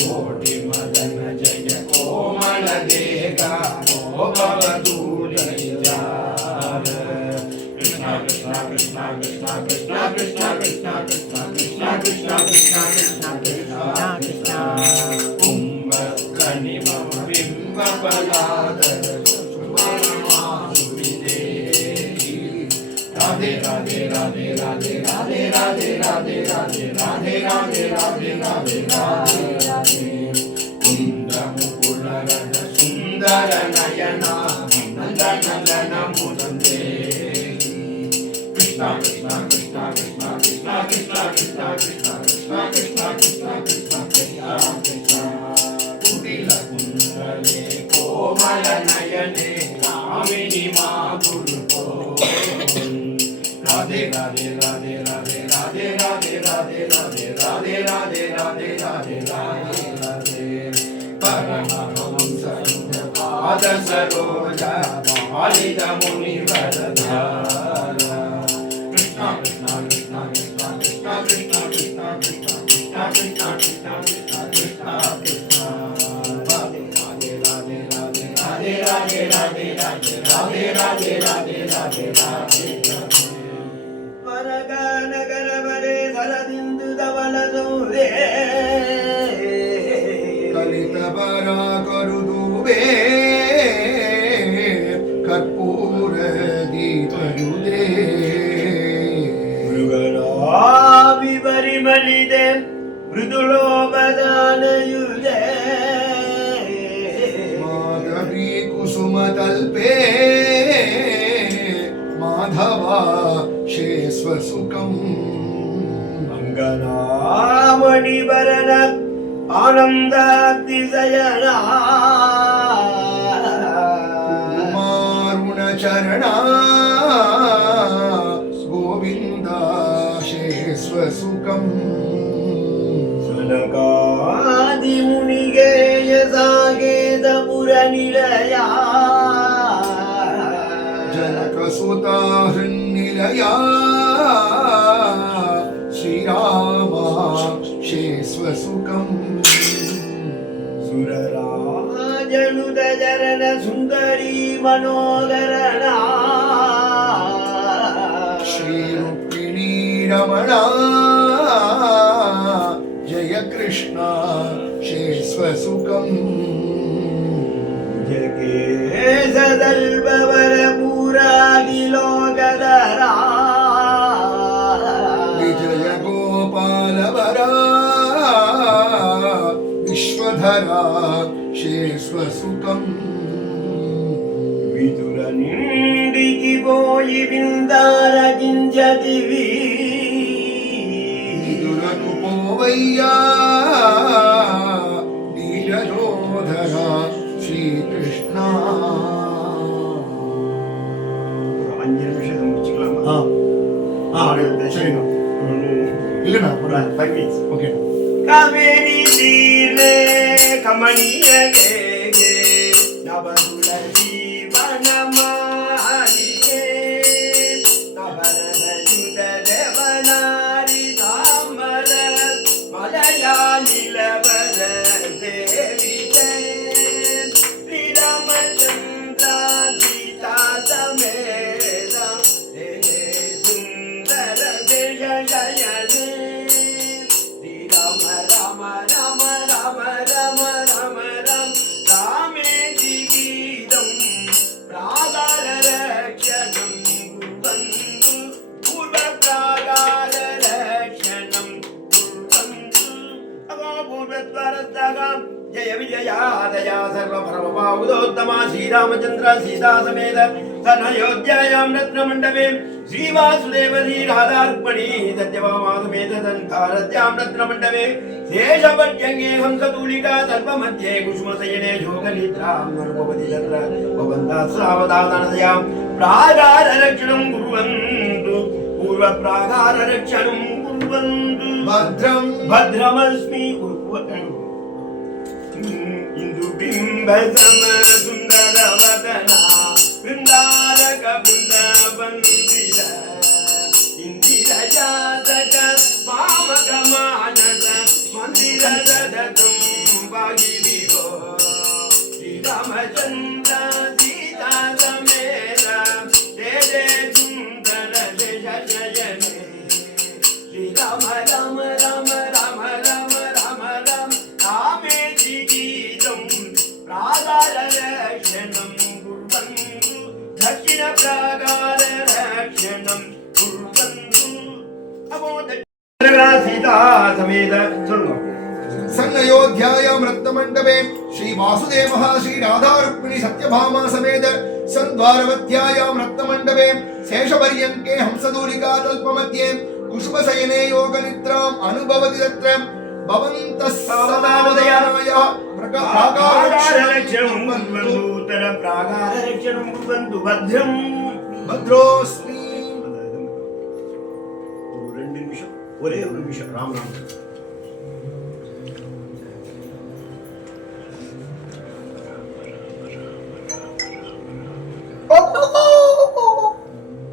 कोटि मदन जय कोमल देगा ओ भवदूरी जार कृष्ण कृष्ण कृष्ण कृष्ण कृष्ण कृष्ण कृष्ण कृष्ण कृष्ण कृष्ण कृष्ण कृष्ण कृष्ण कुंभ कनिमम बिंब पलादर राधे राधे राधे राधे राधे राधे राधे राधे राधे राधे राधे राधे राधे राधे कुंद मुकुल रज सुंदर नयना नंदन नंदन मुदंदे कृष्ण कृष्ण कृष्ण कृष्ण कृष्ण कृष्ण कृष्ण कृष्ण कृष्ण कृष्ण कृष्ण कृष्ण कृष्ण कृष्ण कुटिल कुंडले कोमल नयने कामिनी माधुर राधे राधे राधे राधे राधे राधे राधे राधे राधे राधे राधे राधे राधे राधे परमहंस पाद सरोज मालिक मुनि वरधारा कृष्ण कृष्ण कृष्ण कृष्ण कृष्ण कृष्ण कृष्ण कृष्ण कृष्ण कृष्ण कृष्ण कृष्ण कृष्ण कृष्ण राधे राधे राधे राधे राधे राधे राधे राधे राधे राधे राधे राधे राधे ನಗರವರೇ ಸರದಿಂದು ಧವಲದುವೆ ಕಲಿತ ಬರ ಕರುದುವೆ ಕರ್ಪೂರ ದೀಪಯುದೇ ಮೃಗರಾವಿ ಪರಿಮಳಿದೆ ಮೃದುಲೋಪದಾನಯುದೆ ಮಾಧವಿ ಕುಸುಮ ತಲ್ಪೇ ಮಾಧವ ಶೇಶ್ವಸುಖಂ ಮಂಗನಾಮಣಿವರನ ಆನಂದಾತಿಶಯನ ಮಾರುಣ ಚರಣ ಗೋವಿಂದ ಶೇಶ್ವಸುಖಂ ಸನಕಾದಿ ಮುನಿಗೇಯ ಸಾಗೇದ ಪುರ ನಿಲಯ ಜನಕಸುತಾ ಹೃನ್ನಿಲಯ ಶ್ರೀರಾಮ ಶೇಶ್ವಸುಖಂ ಸುರರಾಜನುತ ಚರಣ ಸುಂದರಿ ಮನೋದರಣ ಶ್ರೀ ರುಕ್ಮಿಣೀ ರಮಣ ಜಯ ಕೃಷ್ಣ ಶೇಶ್ವಸುಖಂ ಜಗೇಶದಲ್ಬವರ ಪೂರಾಗಿ ಲೋಕದರ ವಿಜಯ ಗೋಪಾಲವರ ವಿಶ್ವಧರ ಶೇಶ್ವಸುಖಂ ವಿದುರ ನಿಂಡಿಗೆ ಪೋಯಿ ಬಿಂದಾರ ಗಿಂಜದಿವಿ ವಿದುರನು ಪೋವಯ್ಯ ನೀಲಜೋಧರ ಶ್ರೀಕೃಷ್ಣ அஞ்சு நிமிஷம் முடிச்சுக்கலாமா? சரிண்ணா இல்லைண்ணா ஒரு 5 minutes. Okay Kaveri Dheere கமனிய KK நவதுல ஜீவனமாரிகே நவரசயுத தேவனாரி தாமர மலையாளிலவர தேவிகே ஸ்ரீராமச்சந்திர சீதா சமேத சுந்தர ஜய ஜயதே ராம ராம ராம ராம ராம ராம ராமேதி கீதம் பிராகார ரக்ஷணம் குர்வந்து பூர்வ பிராகார ரக்ஷணம் குர்வந்து அகோ பூர்வத்வரத்தகம் ஜய விஜயா தயா சர்வ பரம பாவுதோத்தமா ஸ்ரீராமச்சந்திர சீதா சமேத तनयोध्यायां रत्नमण्डपे श्रीवासुदेवधी राधार्पणी सत्यभामासमेत संतारत्यां रत्नमण्डपे शेषपर्यङ्गे हंसतूलिका तल्पमध्ये कुसुमशयने योगनिद्रां नर्मपति तत्र भवन्तः सावधानतया प्रागाररक्षणं कुर्वन्तु पूर्वप्रागाररक्षणं कुर्वन्तु भद्रमस्मि इंदुबिंबसम सुंदरवदना वृंदारक वृंदावंदिर इंदिरजातक पावक मानस मंदिर ददतं भागिविभो श्रीरामचन्द्र सीता समेत जय सुंदर शयने श्रीराम राम राम राम राम राम राम रामेति गीतं प्रागाररक्षणं कुर्वन्तु दक्षिण प्रागाररक्षणं कुर्वन्तु अबो सीता समेत संगयोध्यायां रत्नमण्डपे श्री वासुदेवः श्री राधा रुक्मिणी सत्यभामा समेत संद्वारवत्यायां रत्नमण्डपे शेषपर्यङ्के हंसदूलिका तल्पमध्ये कुसुमशयने योगनिद्राम् अनुभवति तत्र भवन्तः सावधानतया प्रागाररक्षणं कुर्वन्तु भद्रोऽस्मि ஒரே ஒரு நிமிஷம் ராம் ராம்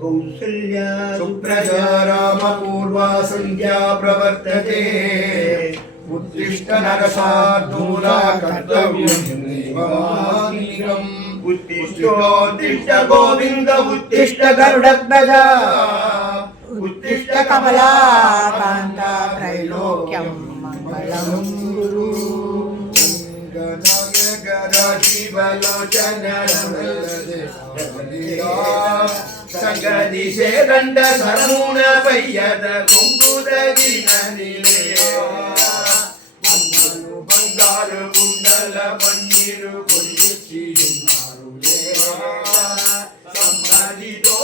कौसल्या सुप्रजा रामपूर्वा सन्ध्या प्रवर्तते उत्तिष्ठ नरशार्दूला कर्तव्यं दैवमात्मिकम् उत्तिष्ठोत्तिष्ठ गोविन्द उत्तिष्ठ गरुडध्वजा उत्तिष्ठ कमलाकान्ता त्रैलोक्यं मङ्गलं गुरु गणायक राशिवलोचन संगदिशे दण्ड सरमून पय्यद कुङ्कुदगिन निलयो बंगारु कुण्डल पन्नीरु कोल्लिच्चियुन्नारुले संबदितो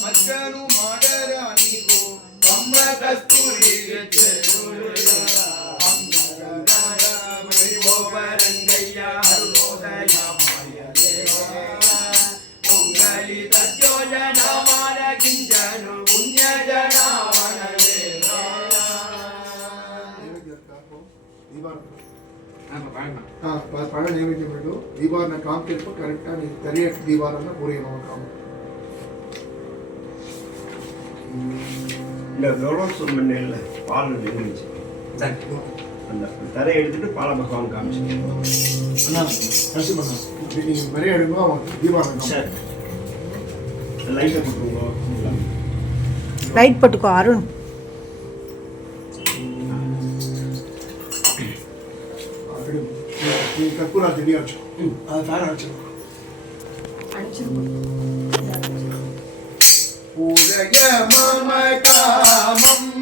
मज्जनु माडरानिको कम्म कस्तूरी वैभवरङ्गय्य हरुणोदय माय तद्योजनमान किञ्चनु पुण्यजनावनले பழம் நைவேத்தியம் பண்ணிட்டு தீபாவளி காமிக்கிறப்ப கரெக்டாக நீ தெரிய தீபாவளி புரியணும் காமம் இந்த கௌரவம் பண்ணல பால் இருந்துச்சு அந்த தரையை எடுத்துட்டு பால பகவான் காமிச்சு நீங்கள் நிறைய எடுங்க தீபாவளி சரி லைட்டை போட்டுருங்க லைட் பட்டுக்கோ அருண் கற்பூரா தெரிய வச்சோம் அது ஃபேன் அடிச்சிடும் பூஜய மம காமம்